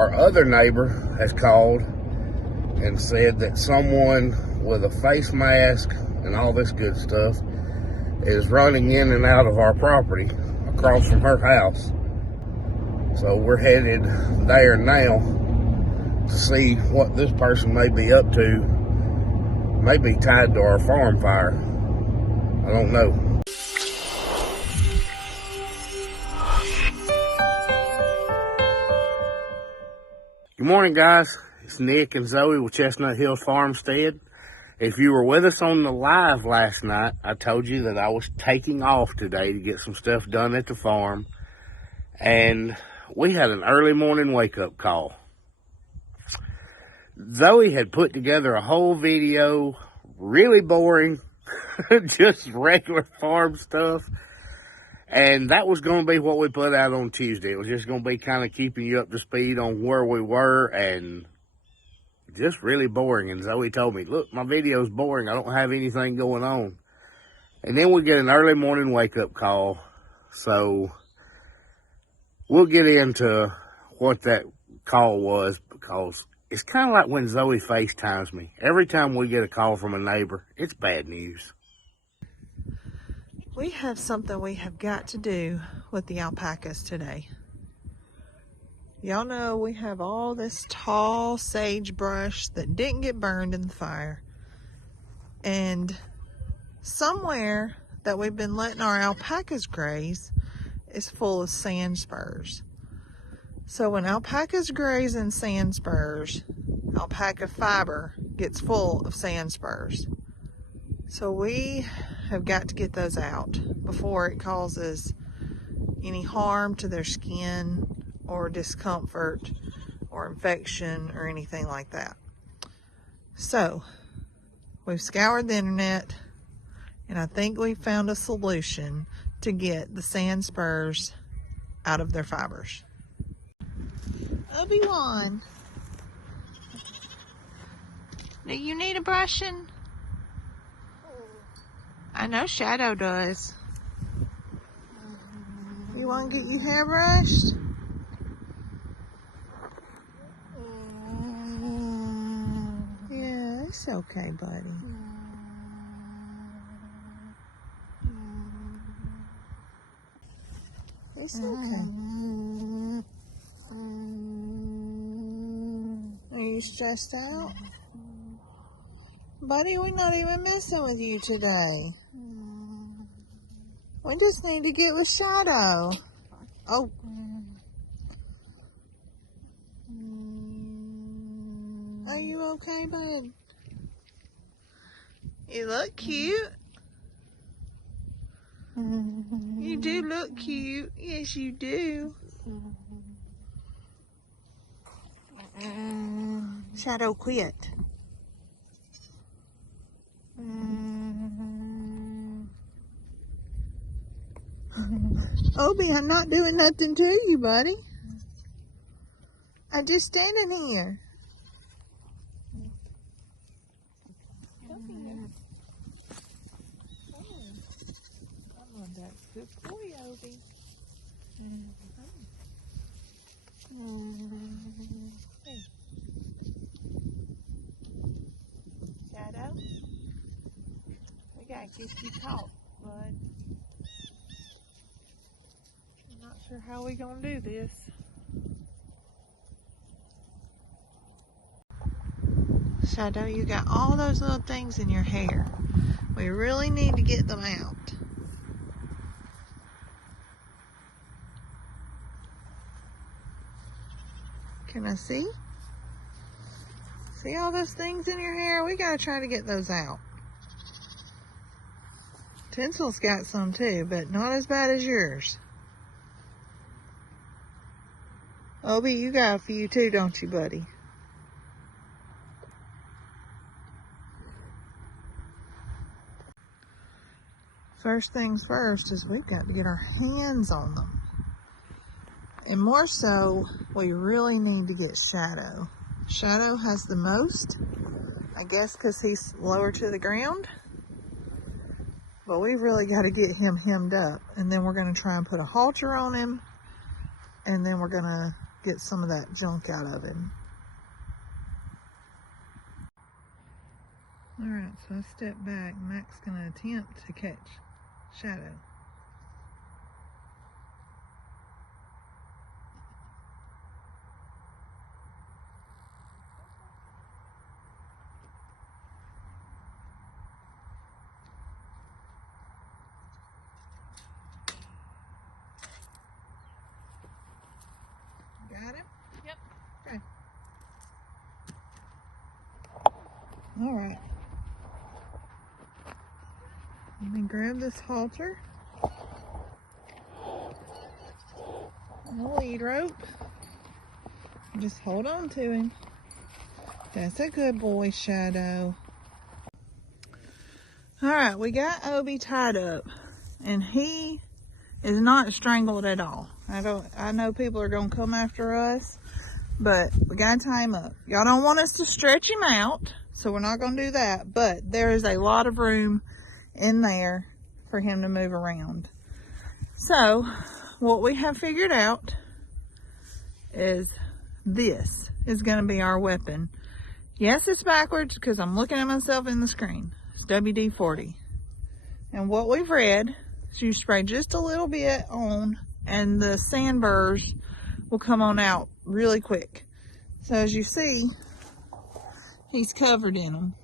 Our other neighbor has called and said that someone with a face mask and all this good stuff is running in and out of our property across from her house. So we're headed there now to see what this person may be up to. Maybe tied to our farm fire. I don't know. Good morning, guys. It's Nick and Zoe with Chestnut Hills Farmstead. If you were with us on the live last night, I told you that I was taking off today to get some stuff done at the farm. And we had an early morning wake-up call. Zoe had put together a whole video, really boring, just regular farm stuff. And that was going to be what we put out on Tuesday. It was just going to be kind of keeping you up to speed on where we were, and just really boring. And Zoe told me, look, my video's boring. I don't have anything going on. And then we get an early morning wake-up call. So we'll get into what that call was, because it's kind of like when Zoe FaceTimes me. Every time we get a call from a neighbor, it's bad news. We have something we have got to do with the alpacas today. Y'all know we have all this tall sagebrush that didn't get burned in the fire. And somewhere that we've been letting our alpacas graze is full of sand spurs. So when alpacas graze in sand spurs, alpaca fiber gets full of sand spurs. So we have got to get those out before it causes any harm to their skin or discomfort or infection or anything like that. So we've scoured the internet, and I think we found a solution to get the sand spurs out of their fibers. Obi-Wan, do you need a brushing? I know Shadow does. You want to get your hair brushed? Yeah, it's okay, buddy. It's okay. Are you stressed out? Buddy, we're not even messing with you today. We just need to get with Shadow. Oh. Are you okay, bud? You look cute. You do look cute. Yes, you do. Shadow, quit. Obi, I'm not doing nothing to you, buddy. I'm just standing here. That's good boy, Obi. Hey. Shadow, we gotta get you caught, bud. I'm not sure how we gonna do this. Shadow, you got all those little things in your hair. We really need to get them out. Can I see? See all those things in your hair? We gotta try to get those out. Tinsel's got some too, but not as bad as yours. Obi, you got a few too, don't you, buddy? First things first is we've got to get our hands on them. And more so, we really need to get Shadow. Shadow has the most, I guess because he's lower to the ground. But we've really got to get him hemmed up. And then we're going to try and put a halter on him. And then we're going to get some of that junk out of him. Alright, so I step back. Mac's going to attempt to catch Shadow. Got him? Yep. Okay. Alright. Let me grab this halter. And a lead rope. Just hold on to him. That's a good boy, Shadow. Alright, we got Obi tied up. And he is not strangled at all. I know people are going to come after us, but we got to tie him up. Y'all don't want us to stretch him out, so we're not going to do that. But there is a lot of room in there for him to move around. So what we have figured out is this is going to be our weapon. Yes, it's backwards because I'm looking at myself in the screen. It's WD-40. And what we've read is you spray just a little bit on and the sand burrs will come on out really quick. So as you see, he's covered in them.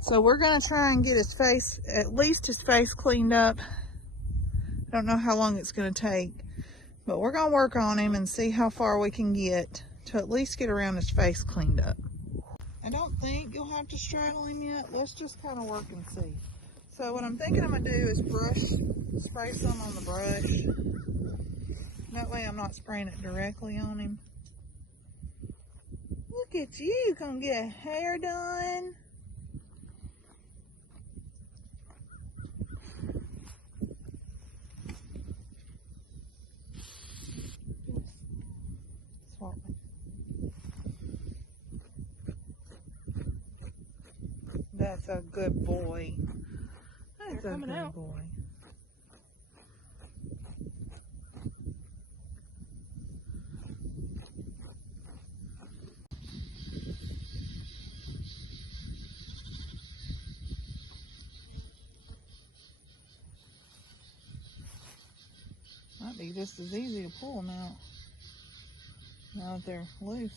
So we're going to try and get his face, at least his face cleaned up. I don't know how long it's going to take, but we're going to work on him and see how far we can get to at least get around his face cleaned up. I don't think you'll have to straddle him yet. Let's just kind of work and see. So what I'm thinking I'm going to do is spray some on the brush. That way I'm not spraying it directly on him. Look at you, gonna get hair done. Swap me. That's a good boy. That's a good boy. Might be just as easy to pull them out now that they're loose.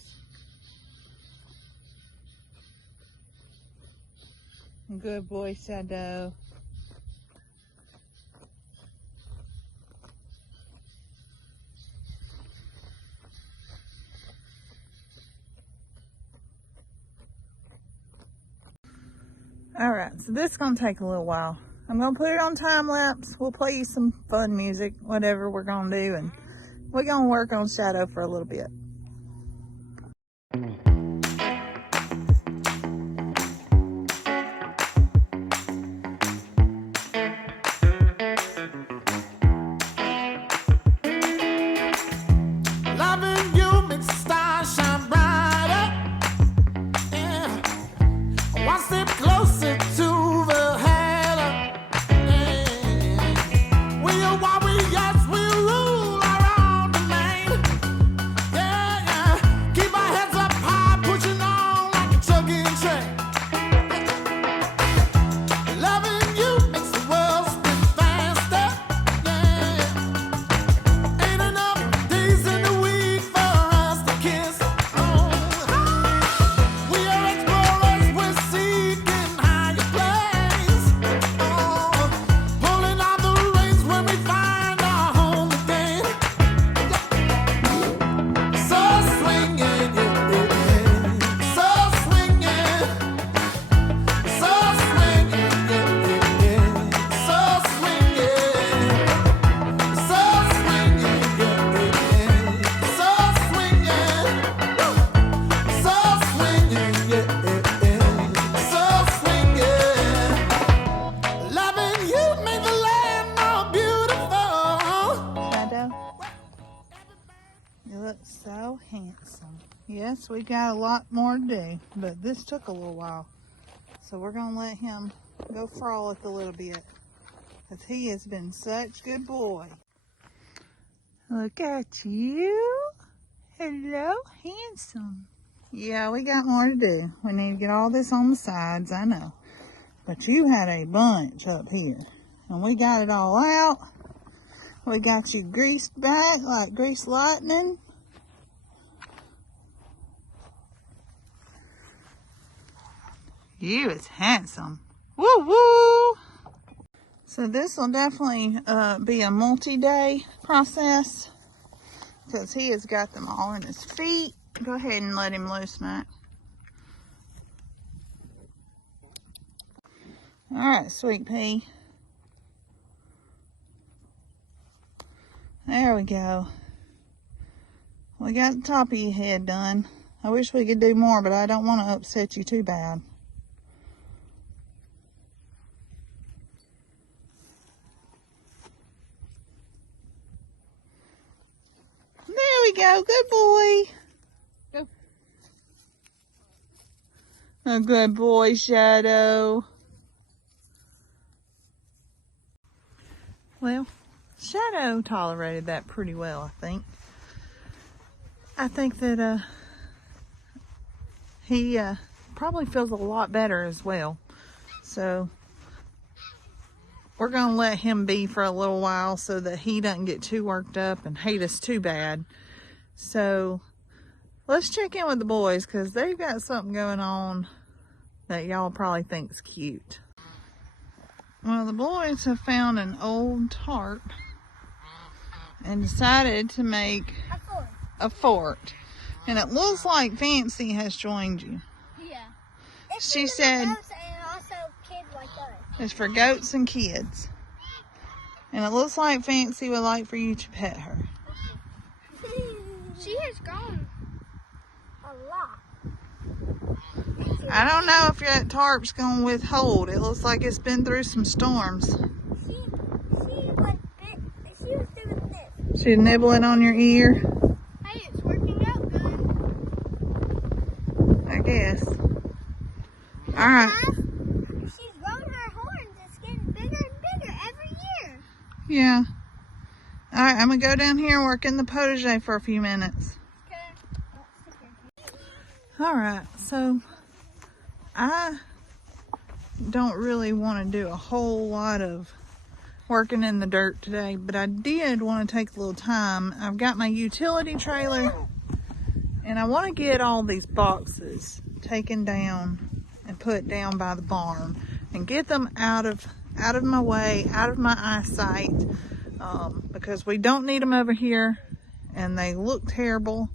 Good boy, Shadow. Alright, so this is going to take a little while. I'm going to put it on time lapse. We'll play you some fun music, whatever we're going to do, and we're going to work on Shadow for a little bit. So handsome. Yes, we got a lot more to do, but this took a little while. So we're going to let him go frolic a little bit, because he has been such a good boy. Look at you. Hello, handsome. Yeah, we got more to do. We need to get all this on the sides, I know. But you had a bunch up here. And we got it all out. We got you greased back like greased lightning. You is handsome. Woo woo! So this will definitely be a multi-day process because he has got them all in his feet. Go ahead and let him loose, Matt. All right, sweet pea. There we go. We got the top of your head done. I wish we could do more, but I don't want to upset you too bad. There we go. Good boy. Go. A good boy, Shadow. Well, Shadow tolerated that pretty well, I think. I think that he probably feels a lot better as well. So we're going to let him be for a little while so that he doesn't get too worked up and hate us too bad. So let's check in with the boys because they've got something going on that y'all probably think's cute. Well, the boys have found an old tarp and decided to make a fort. And it looks like Fancy has joined you. Yeah. She said Goats and also kids like us. it's for goats and kids. And it looks like Fancy would like for you to pet her. She has grown a lot. I don't know if that tarp's going to withhold. It looks like it's been through some storms. She was doing this. She's nibbling on your ear, Hey, it's working out good. I guess. All right. She's growing her horns. It's getting bigger and bigger every year. Yeah. All right, I'm going to go down here and work in the potager for a few minutes. Okay. All right, so I don't really want to do a whole lot of working in the dirt today, but I did want to take a little time. I've got my utility trailer and I want to get all these boxes taken down and put down by the barn and get them out of my way, out of my eyesight, because we don't need them over here and they look terrible.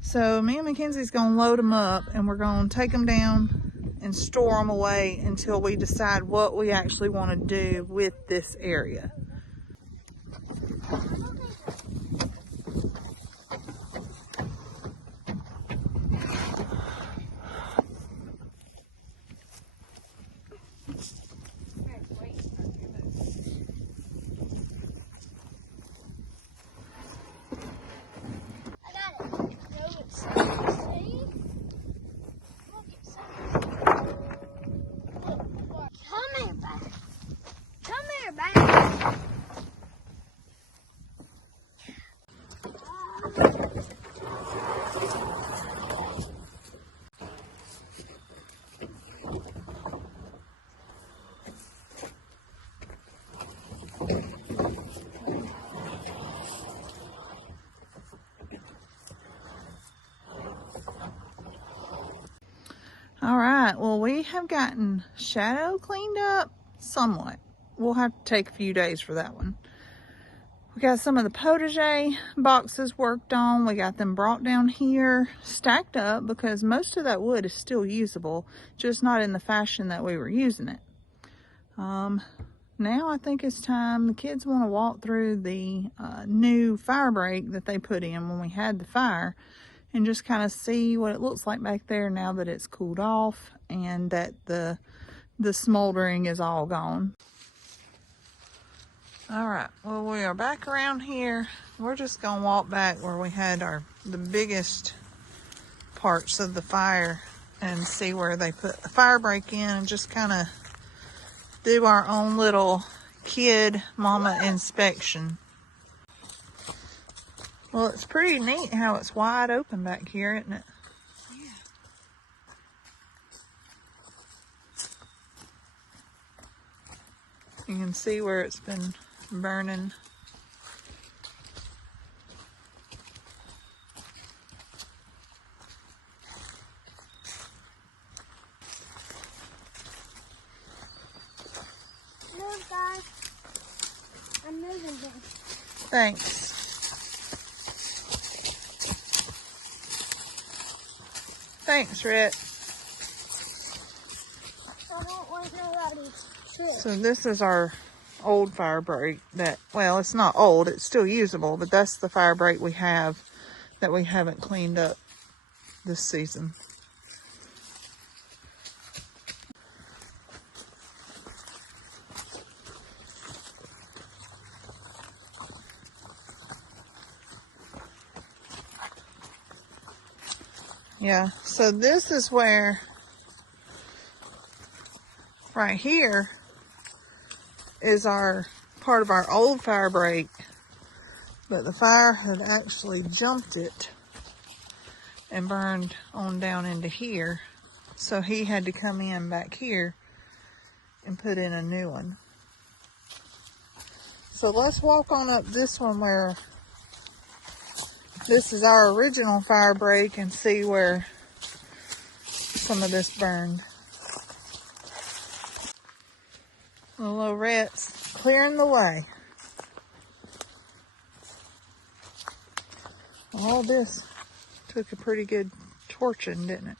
So me and Mackenzie's gonna load them up and we're gonna take them down and store them away until we decide what we actually want to do with this area. I got it. Go get some. See? Look at some. Come here, back. Come here, back. All right, well, we have gotten Shadow cleaned up somewhat. We'll have to take a few days for that one. We got some of the potager boxes worked on. We got them brought down here, stacked up, because most of that wood is still usable, just not in the fashion that we were using it. Now I think it's time. The kids want to walk through the new fire break that they put in when we had the fire and just kind of see what it looks like back there now that it's cooled off and that the smoldering is all gone. All right, well, we are back around here. We're just gonna walk back where we had the biggest parts of the fire and see where they put the fire break in and just kind of do our own little kid mama inspection. Well, it's pretty neat how it's wide open back here, isn't it? Yeah. You can see where it's been burning. Move, guys. I'm moving them. Thanks. Thanks, Rhett. I don't want nobody to. So this is our old fire break that, well, it's not old, it's still usable, but that's the fire break we have that we haven't cleaned up this season. Yeah, so this is where, right here, is our part of our old fire break, but the fire had actually jumped it and burned on down into here, so he had to come in back here and put in a new one. So let's walk on up this one where this is our original fire break and see where some of this burned. Little old Rhett's clearing the way. All this took a pretty good torching, didn't it?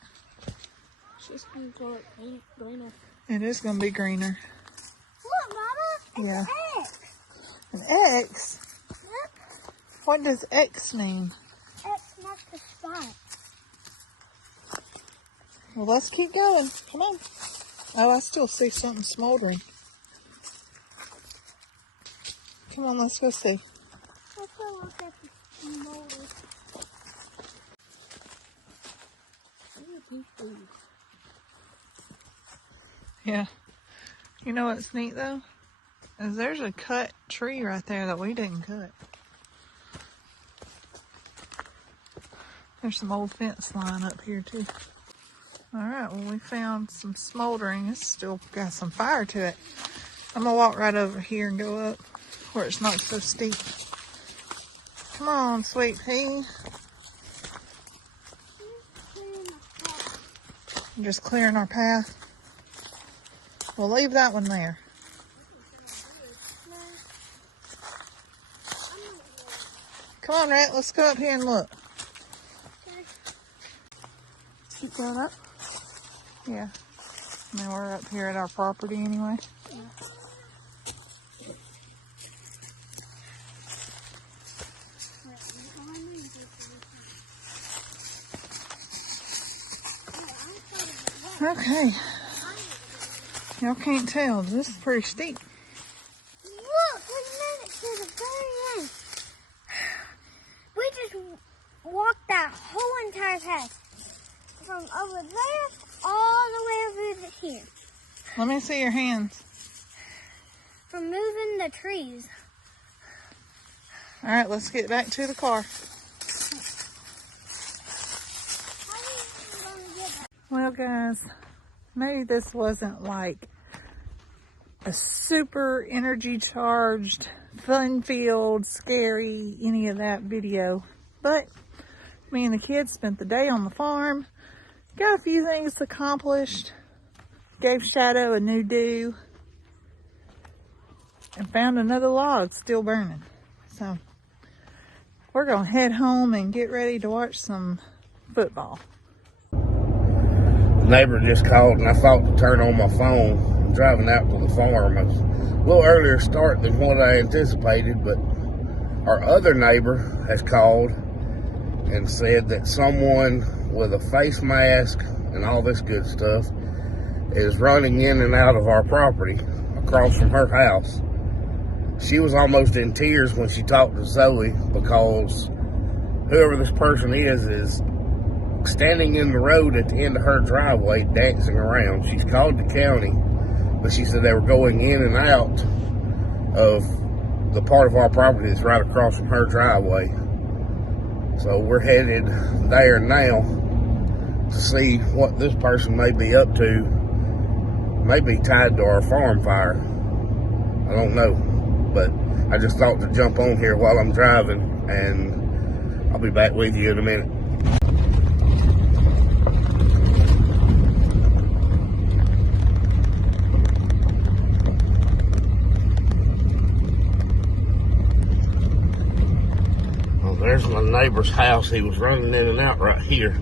It's just going to go greener. It is going to be greener. Look, Mama. Yeah. It's An X? Yep. What does X mean? X marks the spot. Well, let's keep going. Come on. Oh, I still see something smoldering. Come on, let's go see. Let's go look at the mold. Yeah. You know what's neat though? Is there's a cut tree right there that we didn't cut. There's some old fence line up here too. Alright, well we found some smoldering. It's still got some fire to it. I'm gonna walk right over here and go up where it's not so steep. Come on, sweet pea. I'm just clearing our path. We'll leave that one there. Come on, Rhett, let's go up here and look. Keep going up? Yeah. I mean, we're up here at our property anyway. Yeah. Okay. Y'all can't tell. This is pretty steep. Look, we made it to the very end. We just walked that whole entire path. From over there all the way over to here. Let me see your hands. From moving the trees. All right, let's get back to the car. How are you going to get that? Well, guys, maybe this wasn't like a super energy charged, fun-filled, scary, any of that video. But me and the kids spent the day on the farm, got a few things accomplished, gave Shadow a new do, and found another log still burning. So we're gonna head home and get ready to watch some football. The neighbor just called and I thought to turn on my phone. I'm driving out to the farm. It was a little earlier start than what I anticipated, but our other neighbor has called and said that someone with a face mask and all this good stuff is running in and out of our property across from her house. She was almost in tears when she talked to Zoe because whoever this person is standing in the road at the end of her driveway dancing around. She's called the county, but she said they were going in and out of the part of our property that's right across from her driveway. So we're headed there now to see what this person may be up to. Maybe tied to our farm fire. I don't know. But I just thought to jump on here while I'm driving, and I'll be back with you in a minute. Well, there's my neighbor's house. He was running in and out right here.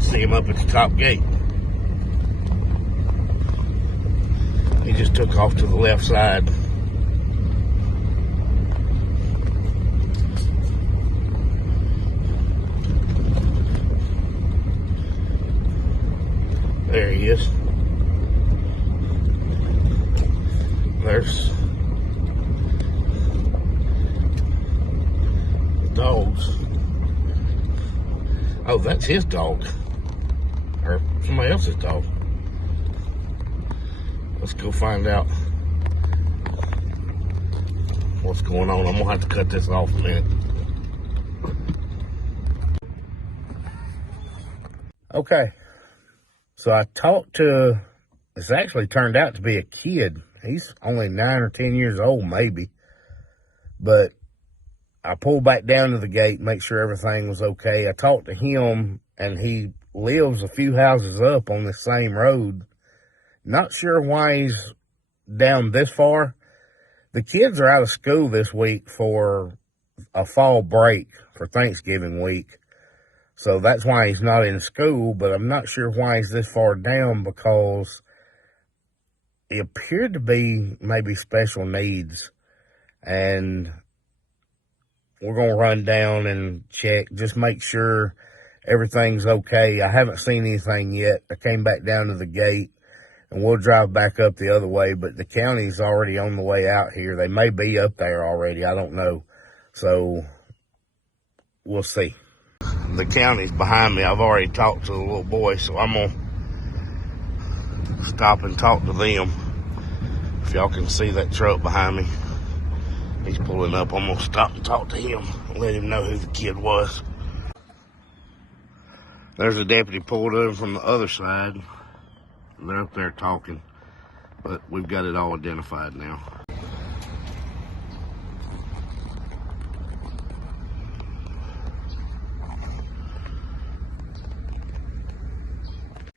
See him up at the top gate. He just took off to the left side. There he is. There's the dogs. Oh, that's his dog. Or somebody else's dog. Let's go find out what's going on. I'm gonna have to cut this off in a minute. Okay. So I talked to, it's actually turned out to be a kid. He's only 9 or 10 years old, maybe. But I pulled back down to the gate, make sure everything was okay. I talked to him, and he lives a few houses up on the same road. Not sure why he's down this far. The kids are out of school this week for a fall break for Thanksgiving week. So that's why he's not in school, but I'm not sure why he's this far down, because he appeared to be maybe special needs. And we're going to run down and check, just make sure everything's okay. I haven't seen anything yet. I came back down to the gate, and we'll drive back up the other way, but the county's already on the way out here. They may be up there already. I don't know. So we'll see. The county's behind me. I've already talked to the little boy, so I'm going to stop and talk to them. If y'all can see that truck behind me, he's pulling up. I'm going to stop and talk to him and let him know who the kid was. There's a deputy pulled in from the other side. They're up there talking, but we've got it all identified now.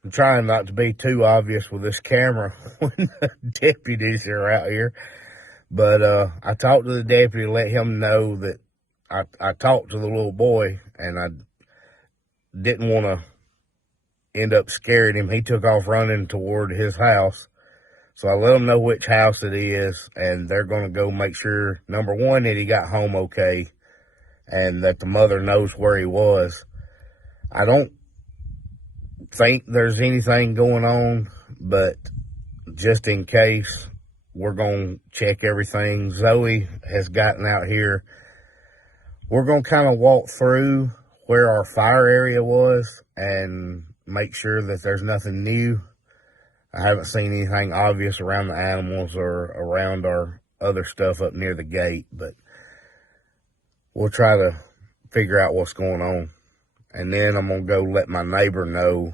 I'm trying not to be too obvious with this camera when the deputies are out here. But I talked to the deputy to let him know that I talked to the little boy, and I didn't want to end up scaring him. He took off running toward his house. So I let him know which house it is, and they're going to go make sure, number one, that he got home okay, and that the mother knows where he was. I don't think there's anything going on, but just in case, we're going to check everything. Zoe has gotten out here. We're going to kind of walk through where our fire area was and make sure that there's nothing new. I haven't seen anything obvious around the animals or around our other stuff up near the gate, but we'll try to figure out what's going on. And then I'm going to go let my neighbor know.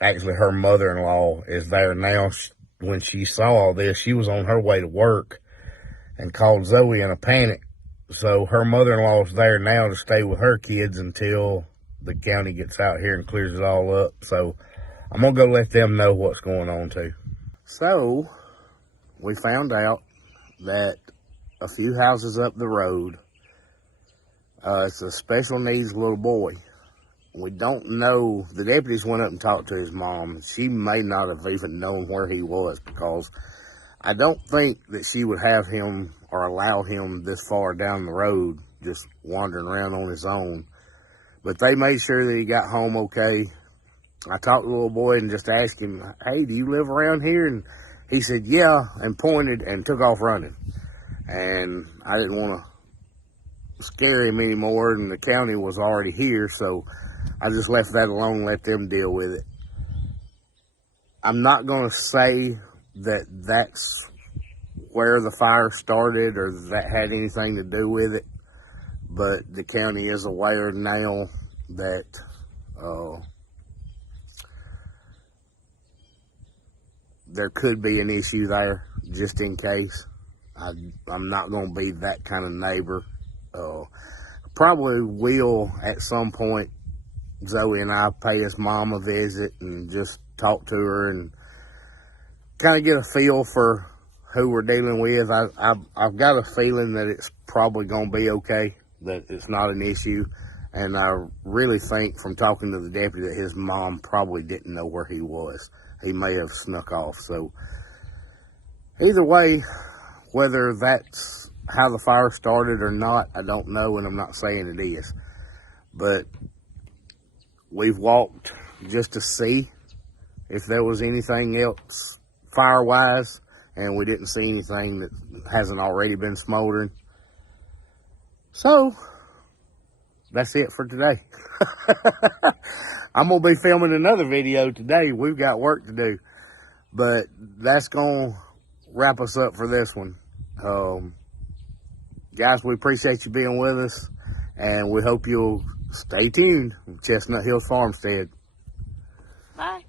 Actually, her mother-in-law is there now. When she saw all this, she was on her way to work and called Zoe in a panic. So her mother-in-law is there now to stay with her kids until the county gets out here and clears it all up. So I'm going to go let them know what's going on too. So we found out that a few houses up the road, it's a special needs little boy. We don't know. The deputies went up and talked to his mom. She may not have even known where he was, because I don't think that she would have him or allow him this far down the road just wandering around on his own. But they made sure that he got home okay. I talked to the little boy and just asked him, hey, do you live around here? And he said, yeah, and pointed and took off running. And I didn't want to scare him anymore, and the county was already here, so I just left that alone, let them deal with it. I'm not going to say that that's where the fire started or that had anything to do with it, but the county is aware now that there could be an issue there, just in case. I'm not going to be that kind of neighbor. Probably will at some point. Zoe and I pay his mom a visit and just talk to her and kind of get a feel for who we're dealing with. I've got a feeling that it's probably going to be okay, that it's not an issue. And I really think from talking to the deputy that his mom probably didn't know where he was. He may have snuck off. So either way, whether that's how the fire started or not, I don't know, and I'm not saying it is. But we've walked just to see if there was anything else fire-wise, and we didn't see anything that hasn't already been smoldering. So that's it for today. I'm going to be filming another video today. We've got work to do. But that's going to wrap us up for this one. Guys, we appreciate you being with us. And we hope you'll stay tuned with Chestnut Hills Farmstead. Bye.